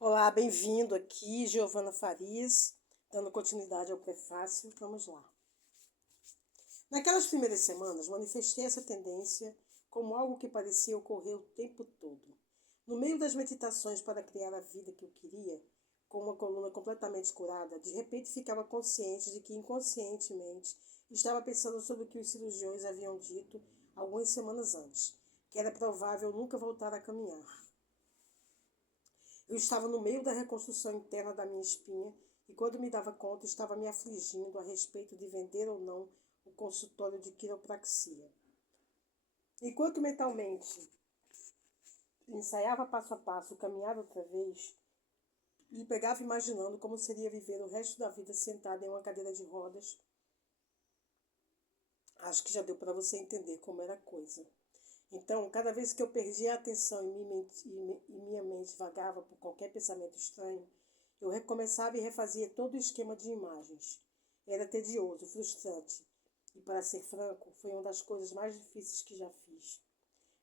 Olá, bem-vindo aqui, Giovana Farias, dando continuidade ao prefácio. Vamos lá. Naquelas primeiras semanas, manifestei essa tendência como algo que parecia ocorrer o tempo todo. No meio das meditações para criar a vida que eu queria, com uma coluna completamente curada, de repente ficava consciente de que inconscientemente estava pensando sobre o que os cirurgiões haviam dito algumas semanas antes, que era provável nunca voltar a caminhar. Eu estava no meio da reconstrução interna da minha espinha e, quando me dava conta, estava me afligindo a respeito de vender ou não o consultório de quiropraxia. Enquanto mentalmente ensaiava passo a passo caminhar outra vez, me pegava imaginando como seria viver o resto da vida sentada em uma cadeira de rodas. Acho que já deu para você entender como era a coisa. Então, cada vez que eu perdia a atenção e minha mente vagava por qualquer pensamento estranho, eu recomeçava e refazia todo o esquema de imagens. Era tedioso, frustrante, e, para ser franco, foi uma das coisas mais difíceis que já fiz.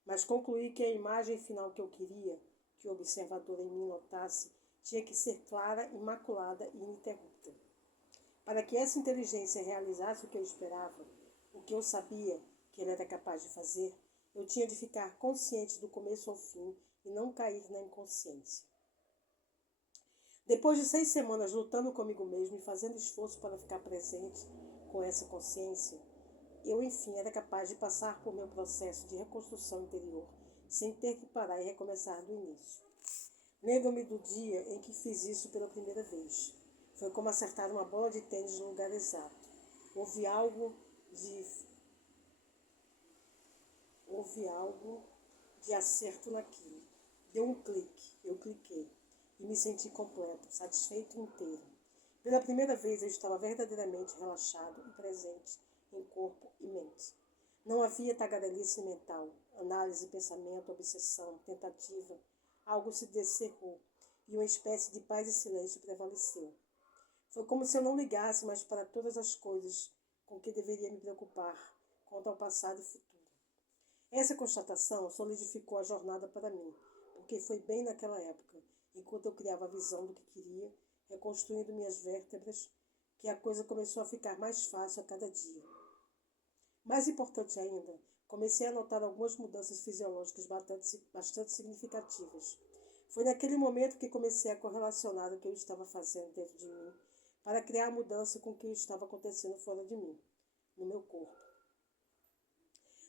Mas concluí que a imagem final que eu queria que o observador em mim notasse tinha que ser clara, imaculada e ininterrupta. Para que essa inteligência realizasse o que eu esperava, o que eu sabia que ele era capaz de fazer, eu tinha de ficar consciente do começo ao fim e não cair na inconsciência. Depois de 6 semanas lutando comigo mesmo e fazendo esforço para ficar presente com essa consciência, eu enfim era capaz de passar por meu processo de reconstrução interior sem ter que parar e recomeçar do início. Lembro-me do dia em que fiz isso pela primeira vez. Foi como acertar uma bola de tênis no lugar exato. Houve algo de Houve algo de acerto naquilo. Deu um clique, eu cliquei e me senti completo, satisfeito e inteiro. Pela primeira vez eu estava verdadeiramente relaxado e presente em corpo e mente. Não havia tagarelice mental, análise, pensamento, obsessão, tentativa. Algo se descerrou e uma espécie de paz e silêncio prevaleceu. Foi como se eu não ligasse mais para todas as coisas com que deveria me preocupar quanto ao passado e futuro. Essa constatação solidificou a jornada para mim, porque foi bem naquela época, enquanto eu criava a visão do que queria, reconstruindo minhas vértebras, que a coisa começou a ficar mais fácil a cada dia. Mais importante ainda, comecei a notar algumas mudanças fisiológicas bastante significativas. Foi naquele momento que comecei a correlacionar o que eu estava fazendo dentro de mim para criar a mudança com o que estava acontecendo fora de mim, no meu corpo.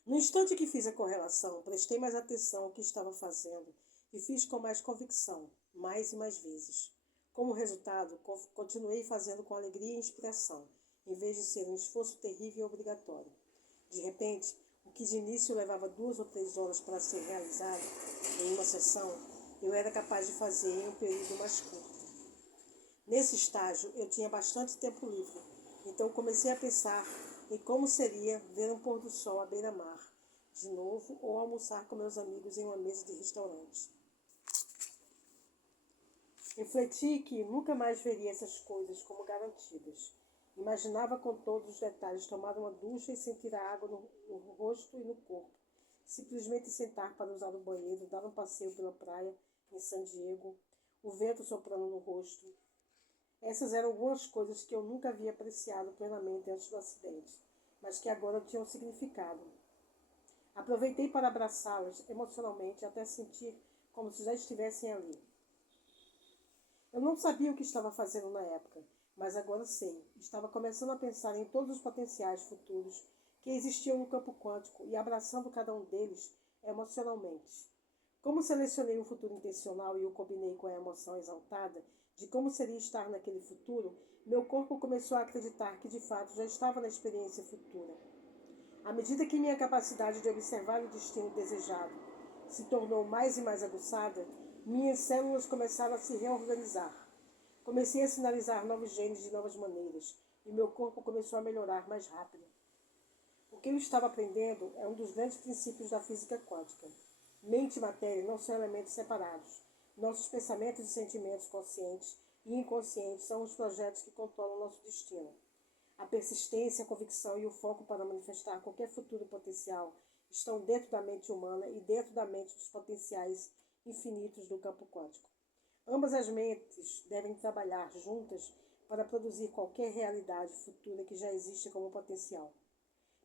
No instante que fiz a correlação, prestei mais atenção ao que estava fazendo e fiz com mais convicção, mais e mais vezes. Como resultado, continuei fazendo com alegria e inspiração, em vez de ser um esforço terrível e obrigatório. De repente, o que de início levava 2 ou 3 horas para ser realizado em uma sessão, eu era capaz de fazer em um período mais curto. Nesse estágio, eu tinha bastante tempo livre, então comecei a pensar em como seria ver um pôr do sol à beira-mar, de novo, ou almoçar com meus amigos em uma mesa de restaurante. Refleti que nunca mais veria essas coisas como garantidas. Imaginava com todos os detalhes tomar uma ducha e sentir a água no rosto e no corpo. Simplesmente sentar para usar o banheiro, dar um passeio pela praia em San Diego, o vento soprando no rosto. Essas eram algumas coisas que eu nunca havia apreciado plenamente antes do acidente, mas que agora tinham significado. Aproveitei para abraçá-las emocionalmente até sentir como se já estivessem ali. Eu não sabia o que estava fazendo na época, mas agora sei. Estava começando a pensar em todos os potenciais futuros que existiam no campo quântico e abraçando cada um deles emocionalmente. Como selecionei um futuro intencional e o combinei com a emoção exaltada de como seria estar naquele futuro, meu corpo começou a acreditar que de fato já estava na experiência futura. À medida que minha capacidade de observar o destino desejado se tornou mais e mais aguçada, minhas células começaram a se reorganizar. Comecei a sinalizar novos genes de novas maneiras, e meu corpo começou a melhorar mais rápido. O que eu estava aprendendo é um dos grandes princípios da física quântica. Mente e matéria não são elementos separados. Nossos pensamentos e sentimentos conscientes e inconscientes são os projetos que controlam nosso destino. A persistência, a convicção e o foco para manifestar qualquer futuro potencial estão dentro da mente humana e dentro da mente dos potenciais infinitos do campo quântico. Ambas as mentes devem trabalhar juntas para produzir qualquer realidade futura que já existe como potencial.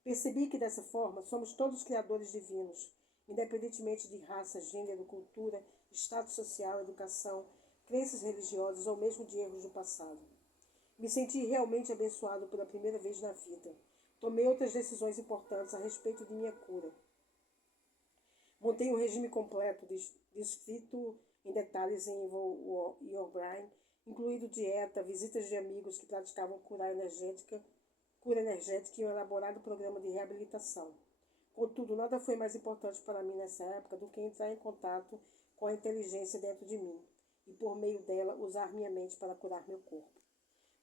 Percebi que dessa forma somos todos criadores divinos, independentemente de raça, gênero, cultura, status social, educação, crenças religiosas ou mesmo de erros do passado. Me senti realmente abençoado pela primeira vez na vida. Tomei outras decisões importantes a respeito de minha cura. Montei um regime completo, descrito em detalhes em Your Brain, incluindo dieta, visitas de amigos que praticavam cura energética e um elaborado programa de reabilitação. Contudo, nada foi mais importante para mim nessa época do que entrar em contato com a inteligência dentro de mim e, por meio dela, usar minha mente para curar meu corpo.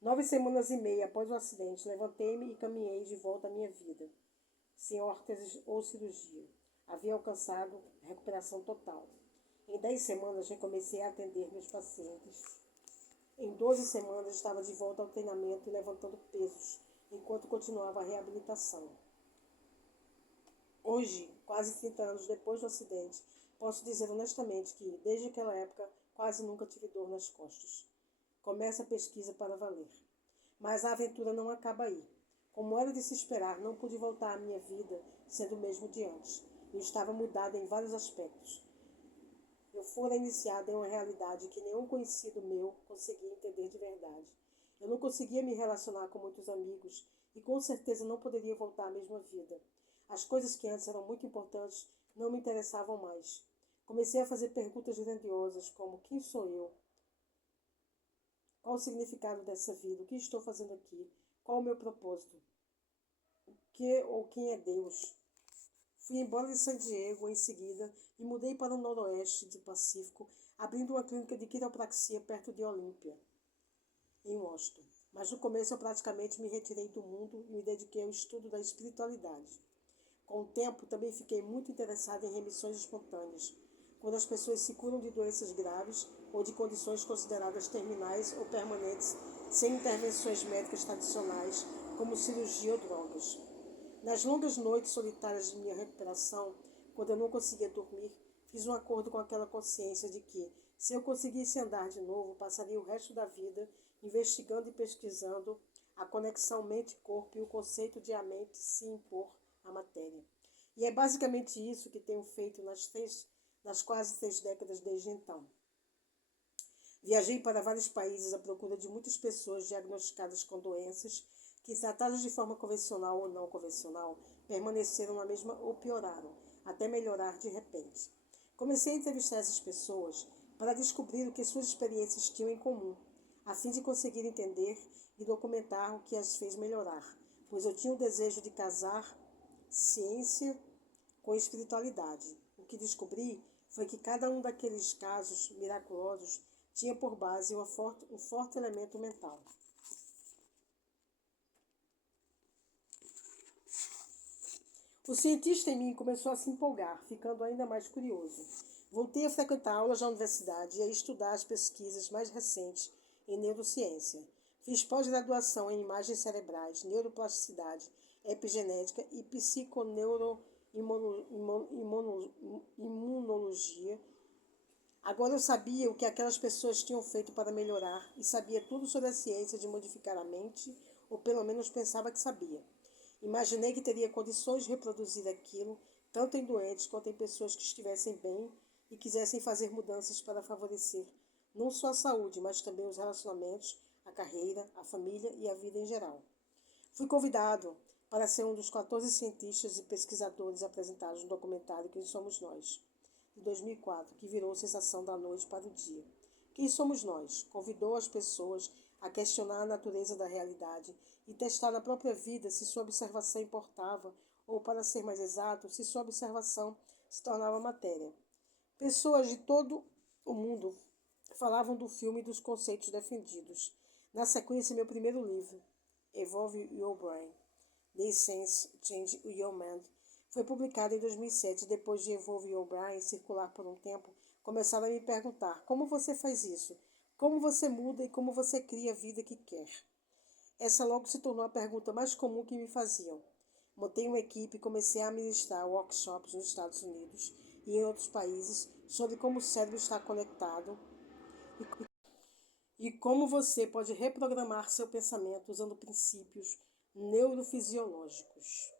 9 semanas e meia após o acidente, levantei-me e caminhei de volta à minha vida, sem órtese ou cirurgia. Havia alcançado recuperação total. Em 10 semanas, recomecei a atender meus pacientes. Em 12 semanas, estava de volta ao treinamento e levantando pesos, enquanto continuava a reabilitação. Hoje, quase 30 anos depois do acidente, posso dizer honestamente que, desde aquela época, quase nunca tive dor nas costas. Começa a pesquisa para valer. Mas a aventura não acaba aí. Como era de se esperar, não pude voltar à minha vida sendo o mesmo de antes. Eu estava mudada em vários aspectos. Eu fora iniciada em uma realidade que nenhum conhecido meu conseguia entender de verdade. Eu não conseguia me relacionar com muitos amigos e com certeza não poderia voltar à mesma vida. As coisas que antes eram muito importantes não me interessavam mais. Comecei a fazer perguntas grandiosas como: quem sou eu? Qual o significado dessa vida? O que estou fazendo aqui? Qual o meu propósito? O que ou quem é Deus? Fui embora de San Diego em seguida e mudei para o noroeste do Pacífico, abrindo uma clínica de quiropraxia perto de Olímpia, em Washington. Mas no começo eu praticamente me retirei do mundo e me dediquei ao estudo da espiritualidade. Com o tempo, também fiquei muito interessada em remissões espontâneas, quando as pessoas se curam de doenças graves ou de condições consideradas terminais ou permanentes, sem intervenções médicas tradicionais, como cirurgia ou drogas. Nas longas noites solitárias de minha recuperação, quando eu não conseguia dormir, fiz um acordo com aquela consciência de que, se eu conseguisse andar de novo, passaria o resto da vida investigando e pesquisando a conexão mente-corpo e o conceito de a mente se impor à matéria. E é basicamente isso que tenho feito nas quase 3 décadas desde então. Viajei para vários países à procura de muitas pessoas diagnosticadas com doenças que, tratadas de forma convencional ou não convencional, permaneceram na mesma ou pioraram, até melhorar de repente. Comecei a entrevistar essas pessoas para descobrir o que suas experiências tinham em comum, a fim de conseguir entender e documentar o que as fez melhorar, pois eu tinha o desejo de casar ciência com espiritualidade. O que descobri foi que cada um daqueles casos miraculosos tinha por base um forte elemento mental. O cientista em mim começou a se empolgar, ficando ainda mais curioso. Voltei a frequentar aulas na universidade e a estudar as pesquisas mais recentes em neurociência. Fiz pós-graduação em imagens cerebrais, neuroplasticidade, epigenética e psiconeuroimunologia. Agora eu sabia o que aquelas pessoas tinham feito para melhorar e sabia tudo sobre a ciência de modificar a mente, ou pelo menos pensava que sabia. Imaginei que teria condições de reproduzir aquilo, tanto em doentes quanto em pessoas que estivessem bem e quisessem fazer mudanças para favorecer não só a saúde, mas também os relacionamentos, a carreira, a família e a vida em geral. Fui convidado para ser um dos 14 cientistas e pesquisadores apresentados no documentário Quem Somos Nós, de 2004, que virou sensação da noite para o dia. Quem somos nós? Convidou as pessoas a questionar a natureza da realidade e testar na própria vida se sua observação importava, ou, para ser mais exato, se sua observação se tornava matéria. Pessoas de todo o mundo falavam do filme e dos conceitos defendidos. Na sequência, meu primeiro livro, Evolve Your Brain, The Essence Change Your Mind, foi publicado em 2007. Depois de Evolve Your Brain circular por um tempo, começaram a me perguntar: como você faz isso? Como você muda e como você cria a vida que quer? Essa logo se tornou a pergunta mais comum que me faziam. Montei uma equipe e comecei a ministrar workshops nos Estados Unidos e em outros países sobre como o cérebro está conectado e como você pode reprogramar seu pensamento usando princípios neurofisiológicos.